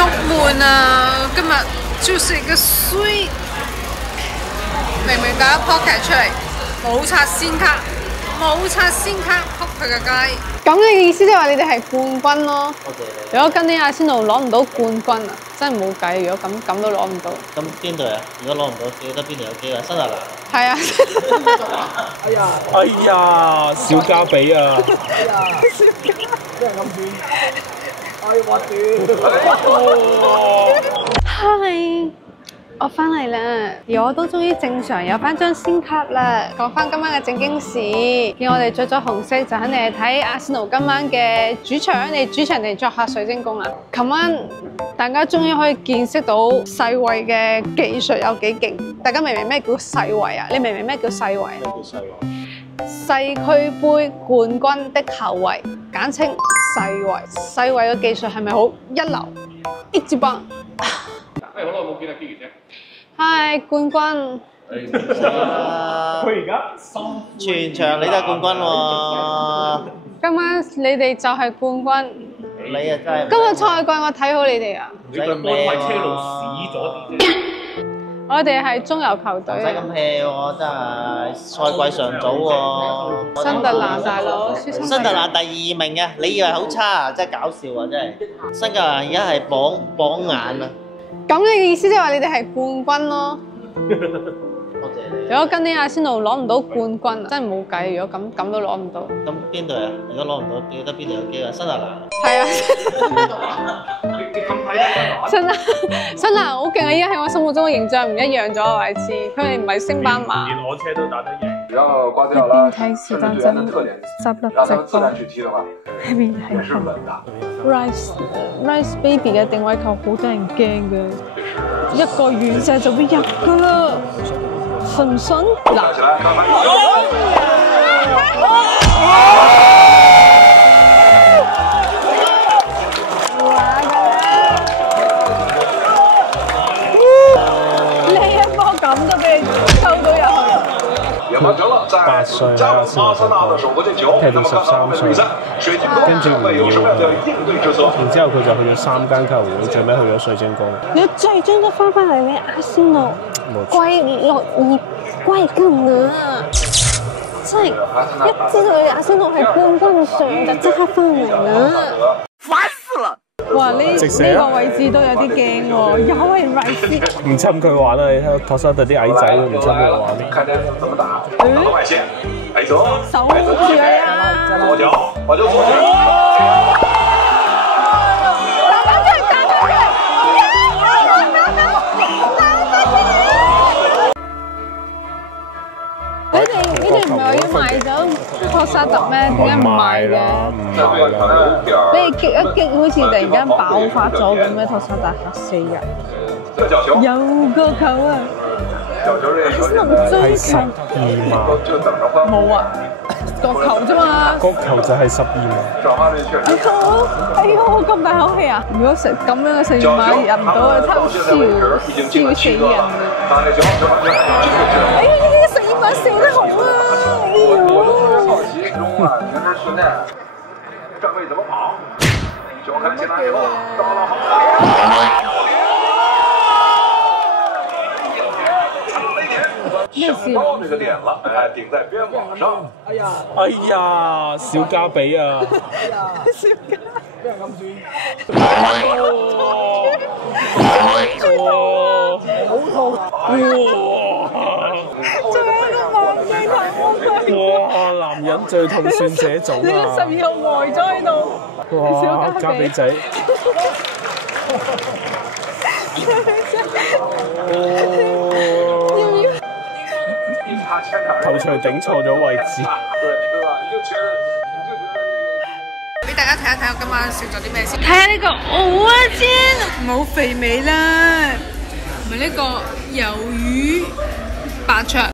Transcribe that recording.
鬱悶啊！今日就是個衰，明明第一波劇出嚟冇刷先卡，撲佢個街。咁你嘅意思即係話你哋係冠軍咯？如果今年阿仙奴攞唔到冠軍啊，真係冇計。如果咁都攞唔到，咁邊隊啊？如果攞唔到，記得邊隊有機會？新特蘭。係啊！哎呀，小加比啊！嗨，我翻嚟啦，而我都終於正常有翻張先卡啦。講翻今晚嘅正經事，見我哋着咗紅色，就肯定係睇阿仙奴今晚嘅主場。你主場定作客水晶宮啊？琴晚大家終於可以見識到世衛嘅技術有幾勁。大家明唔明咩叫世衛啊？你明唔明咩叫世衛？咩叫世衛？世俱杯冠軍的後衛，簡稱世衛。世衛嘅技術係咪好一流？一級棒！好耐冇見阿基姐。嗨，冠軍！佢而家全場你都係冠軍喎！今晚你哋就係冠軍。你啊真係。今日賽季我睇好你哋啊！你個安慰車路屎咗啲啫。我哋係中游球隊。唔使咁 hea 喎，真係賽季尚早喎。新特蘭大佬，輸新特蘭第2名嘅，你以為好差啊？真係搞笑啊！真係。新特蘭而家係榜眼啊！咁你嘅意思即係話你哋係冠軍咯？多謝你。如果今年阿仙奴攞唔到冠軍，真係冇計。如果咁都攞唔到。咁邊隊啊？如果攞唔到，記得邊隊有機會？新特蘭。係啊。你咁睇啊？新特蘭好勁啊！依家喺我心目中嘅形象唔一樣咗啊！位置，佢哋唔係升班馬。連我車都打得贏。只要刮掉了睇時程序間員的特點，執笠讓他們直播自然。去踢的話，也是穩的。Rice Baby 嘅定位球好得人驚嘅，一個遠射就會入噶啦，信唔信？嗱，起來，看看。呢一波咁都俾你收到入去。也完成了在加盟阿森納的首個進球。那麼剛剛我們比賽，水晶宮將會有什麼樣的應對之策？然之後佢就去咗3間球會，最尾去咗水晶宮。你最終都翻返嚟你阿仙奴，歸落葉歸根啊！真係一知道你阿仙奴係冠軍上就即刻翻嚟啦！煩死啦！哇！呢個位置都有啲驚喎，又係瑞斯。唔侵佢玩啦！你睇托沙特啲矮仔都唔侵佢玩。看這怎麼打？外線，艾澤，守住你啊！左腳，我就左腳。你哋唔係要賣走托沙特咩？點解唔賣嘅？你哋擊一擊好似突然間爆發咗咁樣，托沙特嚇死人！有個球啊！阿仙奴追強12碼。冇啊，角球啫嘛。角球就係12碼。哎呦，咁大口氣啊！如果食咁樣嘅12碼入唔到啊，真係笑死人啊！哎呀，呢啲12碼射得好啊！好奇中啊，平時訓練站位怎麼跑？球看進來以後，到了後搶到這個點了，哎，頂在邊網上。哎呀，小加比啊！小加咩咁轉？好痛！仲有一個慢鏡頭，哇！男人最痛算這種啊！12號呆咗喺度。哇！加比仔。頭槌頂錯咗位置。俾大家睇一睇我今晚食咗啲咩先。睇下呢個蚵仔煎，冇肥味啦，同埋呢個魷魚白灼。